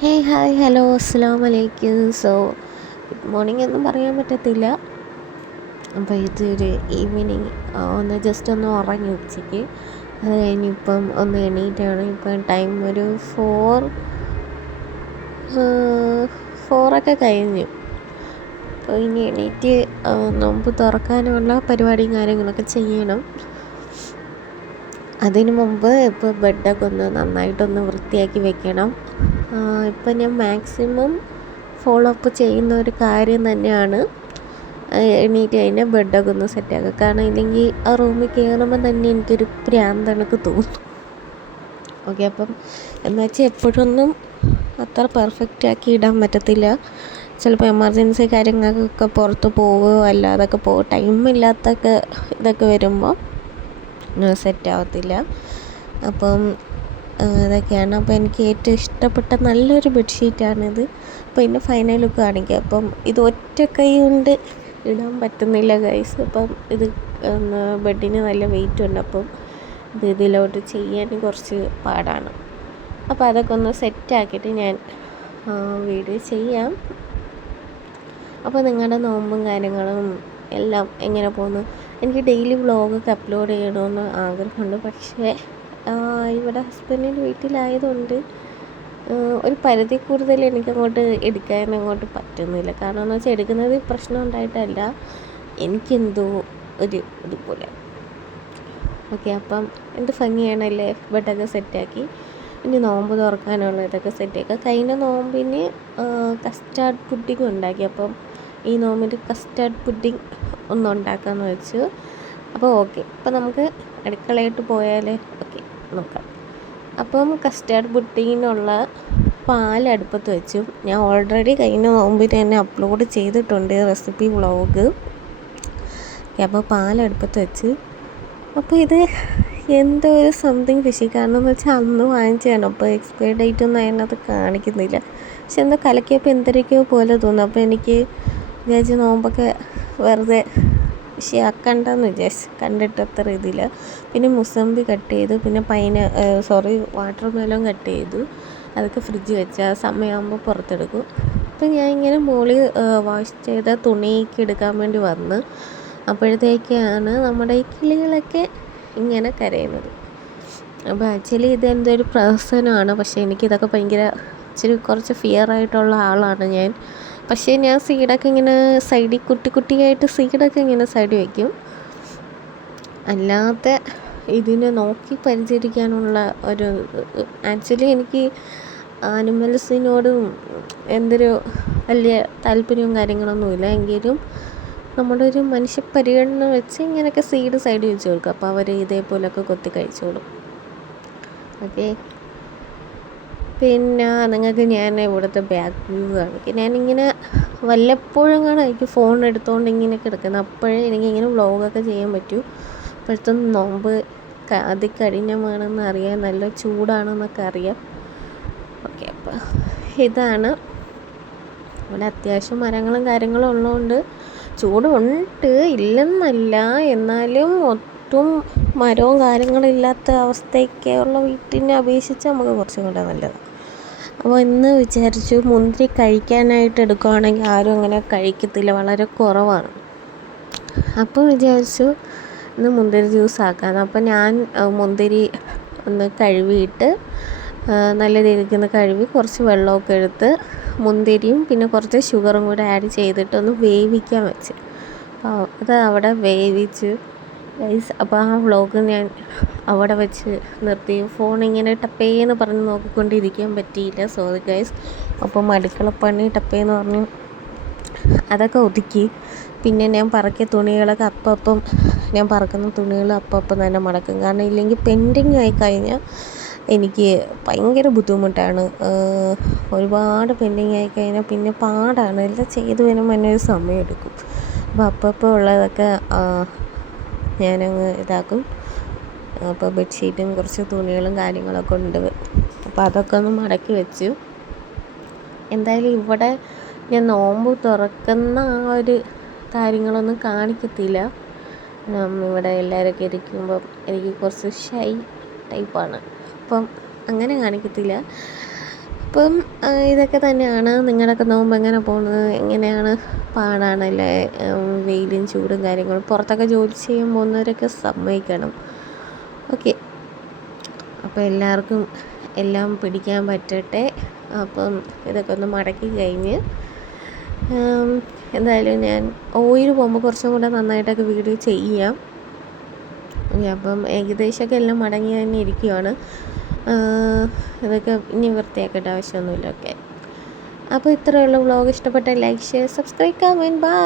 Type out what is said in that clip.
Hey hi hello അസ്സലാമു അലൈക്കും. Good morning ഒന്നും പറയാൻ പറ്റത്തില്ല. അപ്പോൾ ഇതൊരു ഈവനിങ് ഒന്ന് ജസ്റ്റ് ഒന്ന് ഉറങ്ങി ഉച്ചയ്ക്ക്. അത് കഴിഞ്ഞിപ്പം ഒന്ന് എണീറ്റാണ്. ഇപ്പം ടൈം ഒരു ഫോറൊക്കെ കഴിഞ്ഞു. അപ്പോൾ ഇനി എണീറ്റ് നോമ്പ് തുറക്കാനുള്ള പരിപാടിയും കാര്യങ്ങളൊക്കെ ചെയ്യണം. അതിനു മുമ്പ് ഇപ്പോൾ ബെഡൊക്കെ ഒന്ന് നന്നായിട്ടൊന്ന് വൃത്തിയാക്കി വെക്കണം. ഇപ്പം ഞാൻ മാക്സിമം ഫോളോ അപ്പ് ചെയ്യുന്ന ഒരു കാര്യം തന്നെയാണ് എണീറ്റ് കഴിഞ്ഞാൽ ബെഡൊക്കെ ഒന്ന് സെറ്റാക്കുക. കാരണം ഇല്ലെങ്കിൽ ആ റൂമിൽ കയറുമ്പോൾ തന്നെ എനിക്കൊരു പ്രാന്തണക്ക് തോന്നും. ഓക്കെ, അപ്പം എന്ന് വെച്ചാൽ എപ്പോഴൊന്നും അത്ര പെർഫെക്റ്റ് ആക്കി ഇടാൻ പറ്റത്തില്ല. ചിലപ്പോൾ എമർജൻസി കാര്യങ്ങൾക്കൊക്കെ പുറത്ത് പോവുകയോ അല്ലാതൊക്കെ ടൈമില്ലാത്തൊക്കെ ഇതൊക്കെ വരുമ്പോൾ സെറ്റാവത്തില്ല. അപ്പം ഇതൊക്കെയാണ്. അപ്പോൾ എനിക്ക് ഏറ്റവും ഇഷ്ടപ്പെട്ട നല്ലൊരു ബെഡ്ഷീറ്റാണിത്. അപ്പോൾ ഇതിൻ്റെ ഫൈനൽ ലുക്ക് കാണിക്കാം. അപ്പം ഇത് ഒറ്റ കൈ കൊണ്ട് ഇടാൻ പറ്റുന്നില്ല ഗൈസ്. അപ്പം ഇത് ബെഡിന് നല്ല വെയിറ്റ് ഉണ്ട്. അപ്പം ഇതിലോട്ട് ചെയ്യാൻ കുറച്ച് പാടാണ്. അപ്പോൾ അതൊക്കെ ഒന്ന് സെറ്റാക്കിയിട്ട് ഞാൻ വീഡിയോ ചെയ്യാം. അപ്പോൾ നിങ്ങളുടെ നോമ്പും കാര്യങ്ങളും എല്ലാം എങ്ങനെ പോകുന്നു? എനിക്ക് ഡെയിലി വ്ളോഗൊക്കെ അപ്ലോഡ് ചെയ്യണമെന്ന് ആഗ്രഹമുണ്ട്. പക്ഷേ ഇവിടെ ഹസ്ബൻഡിൻ്റെ വീട്ടിലായതുകൊണ്ട് ഒരു പരിധി കൂടുതൽ എനിക്കങ്ങോട്ട് എടുക്കാനങ്ങോട്ട് പറ്റുന്നില്ല. കാരണം എന്ന് വെച്ചാൽ എടുക്കുന്നത് പ്രശ്നം ഉണ്ടായിട്ടല്ല, എനിക്കെന്തോ ഒരു ഇതുപോലെ. ഓക്കെ, അപ്പം എന്ത് ഭംഗിയാണല്ലേ. ബെഡൊക്കെ സെറ്റാക്കി ഇനി നോമ്പ് തുറക്കാനുള്ള ഇതൊക്കെ സെറ്റാക്കുക. കഴിഞ്ഞ നോമ്പിന് കസ്റ്റാർഡ് പുഡിങ് ഉണ്ടാക്കി. അപ്പം ഈ നോമ്പിൻ്റെ കസ്റ്റാർഡ് പുഡിങ് ഒന്ന് ഉണ്ടാക്കാമെന്ന് വെച്ചു. അപ്പോൾ ഓക്കെ, അപ്പോൾ നമുക്ക് അടുക്കളയിട്ട് പോയാൽ ഓക്കെ നോക്കാം. അപ്പം കസ്റ്റാർഡ് പുഡിങ്ങിനുള്ള പാലടുപ്പത്ത് വെച്ചു. ഞാൻ ഓൾറെഡി കഴിഞ്ഞ നോമ്പിന് തന്നെ അപ്ലോഡ് ചെയ്തിട്ടുണ്ട് റെസിപ്പി വ്ളോഗ്. അപ്പോൾ പാലടുപ്പത്ത് വെച്ച്. അപ്പോൾ ഇത് എന്തോ ഒരു സംതിങ് ഫിഷി. കാരണം എന്ന് വെച്ചാൽ അന്ന് വാങ്ങിച്ചതാണ്. അപ്പോൾ എക്സ്പയർ ഡേറ്റ് ഒന്നും അതിനകത്ത് കാണിക്കുന്നില്ല. പക്ഷെ എന്തോ കലക്കിയപ്പോൾ എന്തൊക്കെയോ പോലെ തോന്നും. അപ്പോൾ എനിക്ക് വിചാരിച്ച് നോമ്പൊക്കെ വെറുതെ ആക്കണ്ടെന്ന് വിചാരിച്ച് കണ്ടിട്ട് അത്ര ഇതില്ല. പിന്നെ മുസമ്പി കട്ട് ചെയ്തു, പിന്നെ വാട്ടർ മെലോൺ കട്ട് ചെയ്തു. അതൊക്കെ ഫ്രിഡ്ജ് വെച്ച് ആ സമയമാകുമ്പോൾ പുറത്തെടുക്കും. അപ്പം ഞാൻ ഇങ്ങനെ മുകളിൽ വാഷ് ചെയ്ത തുണിയൊക്കെ എടുക്കാൻ വേണ്ടി വന്ന് അപ്പോഴത്തേക്കാണ് നമ്മുടെ ഈ കിളികളൊക്കെ ഇങ്ങനെ കരയുന്നത്. അപ്പോൾ ആക്ച്വലി ഇതെൻ്റെ ഒരു പ്രഹസനമാണ്. പക്ഷേ എനിക്കിതൊക്കെ ഭയങ്കര കുറച്ച് ഫിയർ ആയിട്ടുള്ള ആളാണ് ഞാൻ. പക്ഷേ ഞാൻ സീഡൊക്കെ ഇങ്ങനെ സൈഡിൽ കുട്ടിയായിട്ട് സീഡൊക്കെ ഇങ്ങനെ സൈഡിൽ വയ്ക്കും. അല്ലാതെ ഇതിനെ നോക്കി പരിചരിക്കാനുള്ള ഒരു ആക്ച്വലി എനിക്ക് ആനിമൽസിനോടും എന്തൊരു വലിയ താല്പര്യവും കാര്യങ്ങളൊന്നുമില്ല. എങ്കിലും നമ്മുടെ ഒരു മനുഷ്യ പരിഗണന വെച്ച് ഇങ്ങനെയൊക്കെ സീഡ് സൈഡിൽ വെച്ച് കൊടുക്കും. അപ്പോൾ അവർ ഇതേപോലെയൊക്കെ കൊത്തി കഴിച്ചോളും. ഓക്കെ, പിന്നെ നിങ്ങൾക്ക് ഞാൻ ഇവിടുത്തെ ബാക്ക് വ്യൂ കാണിക്കും. ഞാനിങ്ങനെ വല്ലപ്പോഴും എനിക്ക് ഫോൺ എടുത്തുകൊണ്ട് ഇങ്ങനെ കിടക്കുന്നത്. അപ്പോഴേ എനിക്കിങ്ങനെ വ്ളോഗൊക്കെ ചെയ്യാൻ പറ്റൂ. ഇപ്പോഴത്തെ നോമ്പ് അതികഠിനമാണെന്ന് അറിയാം, നല്ല ചൂടാണെന്നൊക്കെ അറിയാം. ഓക്കെ, അപ്പോൾ ഇതാണ്. ഇവിടെ അത്യാവശ്യം മരങ്ങളും കാര്യങ്ങളും ഉള്ളതുകൊണ്ട് ചൂടുണ്ട്, ഇല്ലെന്നല്ല. എന്നാലും ഒട്ടും മരവും കാര്യങ്ങളും ഇല്ലാത്ത അവസ്ഥയൊക്കെയുള്ള വീട്ടിനെ അപേക്ഷിച്ച് നമുക്ക് കുറച്ചും കൂടെ നല്ലത്. അപ്പോൾ ഇന്ന് വിചാരിച്ചു മുന്തിരി കഴിക്കാനായിട്ട് എടുക്കുകയാണെങ്കിൽ ആരും അങ്ങനെ കഴിക്കത്തില്ല, വളരെ കുറവാണ്. അപ്പോൾ വിചാരിച്ചു ഇന്ന് മുന്തിരി ജ്യൂസ് ആക്കാമെന്ന്. അപ്പോൾ ഞാൻ മുന്തിരി ഒന്ന് കഴുകിയിട്ട് നല്ല രീതിക്ക് ഒന്ന് കഴുകി കുറച്ച് വെള്ളമൊക്കെ എടുത്ത് മുന്തിരിയും പിന്നെ കുറച്ച് ഷുഗറും കൂടെ ആഡ് ചെയ്തിട്ടൊന്ന് വേവിക്കാൻ വെച്ച്. അപ്പോൾ അത് അവിടെ വേവിച്ച് ഗൈസ്. അപ്പോൾ ആ വ്ളോഗ് ഞാൻ അവിടെ വെച്ച് നിർത്തി. ഫോണിങ്ങനെ ടപ്പേന്ന് പറഞ്ഞ് നോക്കിക്കൊണ്ടിരിക്കാൻ പറ്റിയില്ല, സോറി ഗൈസ്. അപ്പം അടുക്കളപ്പണി ടപ്പേന്ന് പറഞ്ഞു അതൊക്കെ ഒതുക്കി. പിന്നെ ഞാൻ പറക്കിയ തുണികളൊക്കെ അപ്പം ഞാൻ പറക്കുന്ന തുണികൾ അപ്പം തന്നെ മടക്കും. കാരണം ഇല്ലെങ്കിൽ പെൻഡിങ് ആയി കഴിഞ്ഞാൽ എനിക്ക് ഭയങ്കര ബുദ്ധിമുട്ടാണ്. ഒരുപാട് പെൻഡിങ് ആയി കഴിഞ്ഞാൽ പിന്നെ പാടാണ്. എല്ലാം ചെയ്ത് വരുമ്പോൾ തന്നെ ഒരു സമയം എടുക്കും. അപ്പോൾ ഉള്ളതൊക്കെ ഞാനങ്ങ് ഇതാക്കും. അപ്പോൾ ബെഡ്ഷീറ്റും കുറച്ച് തുണികളും കാര്യങ്ങളൊക്കെ ഉണ്ട്. അപ്പോൾ അതൊക്കെ ഒന്ന് മടക്കി വെച്ചു. എന്തായാലും ഇവിടെ ഞാൻ നോമ്പ് തുറക്കുന്ന ആ ഒരു കാര്യങ്ങളൊന്നും കാണിക്കത്തില്ല. ഇവിടെ എല്ലാവരൊക്കെ ഇരിക്കുമ്പം എനിക്ക് കുറച്ച് ഷൈ ടൈപ്പാണ്. അപ്പം അങ്ങനെ കാണിക്കത്തില്ല. അപ്പം ഇതൊക്കെ തന്നെയാണ്. നിങ്ങളൊക്കെ നോമ്പ് എങ്ങനെ പോകുന്നത്? എങ്ങനെയാണ്? പാടാണല്ലേ? വെയിലും ചൂടും കാര്യങ്ങളും. പുറത്തൊക്കെ ജോലി ചെയ്യാൻ പോകുന്നവരൊക്കെ സമ്മതിക്കണം. ഓക്കെ, അപ്പോൾ എല്ലാവർക്കും എല്ലാം പിടിക്കാൻ പറ്റട്ടെ. അപ്പം ഇതൊക്കെ ഒന്ന് മടക്കി കഴിഞ്ഞ് എന്തായാലും ഞാൻ ഓയിൽ പോകുമ്പോൾ കുറച്ചും കൂടെ നന്നായിട്ടൊക്കെ വീഡിയോ ചെയ്യാം. അപ്പം ഏകദേശമൊക്കെ എല്ലാം മടങ്ങി തന്നെ ഇരിക്കുകയാണ്. ഇതൊക്കെ ഇനി വൃത്തിയാക്കേണ്ട ആവശ്യമൊന്നുമില്ല. ഓക്കെ, അപ്പോൾ ഇത്രയുള്ള വ്ളോഗ് ഇഷ്ടപ്പെട്ട like, share, subscribe, comment, by.